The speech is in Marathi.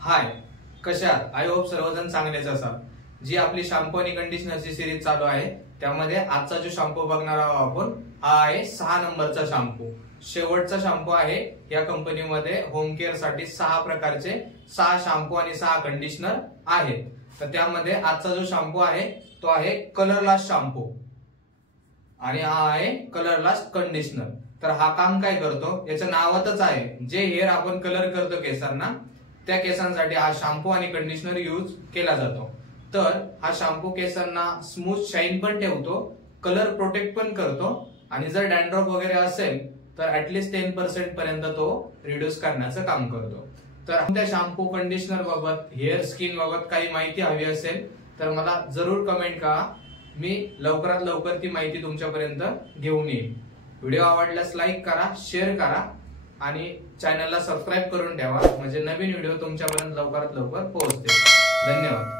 हाय, कशा आहात? आय होप सर्वजण चांगलेच असाल। जी आपली शॅम्पू आणि कंडिशनरची सिरीज चालू आहे त्यामध्ये आजचा जो शॅम्पू बघणार आहोत आपण हा आहे 6 नंबरचा शॅम्पू। शेवटचा शॅम्पू आहे या कंपनीमध्ये होम केअर साठी 6 प्रकारचे 6 शॅम्पू आणि 6 कंडिशनर आहेत। तर त्यामध्ये आजचा जो शॅम्पू आहे तो आहे कलरलास्ट शॅम्पू आणि हा आहे कलरलास्ट कंडिशनर। तर हा काम काय करतो याच्या नावातच आहे, जे हेअर आपण कलर करतो केसांना त्या केसांसाठी हा शॅम्पू आणि कंडिशनर यूज केला जातो। तर हा शॅम्पू केसांना स्मूथ शाईन पण ठेवतो, कलर प्रोटेक्ट पण करतो आणि जर डॅन्ड्रफ वगैरे असेल तर ऍटलीस्ट 10% पर्यंत तो रिड्यूस करण्याचं काम करतो। तर त्या शॅम्पू कंडिशनर बाबत हेअर स्किन बाबत काही माहिती हवी असेल तर मला जरूर कमेंट करा, मी लवकरात लवकर ती माहिती तुमच्यापर्यंत घेऊन येईल। व्हिडिओ आवडल्यास लाईक करा, शेअर करा आणि चॅनलला सबस्क्राईब करून ठेवा म्हणजे नवीन व्हिडिओ तुमच्यापर्यंत लवकरात लवकर पोहोचतील। धन्यवाद।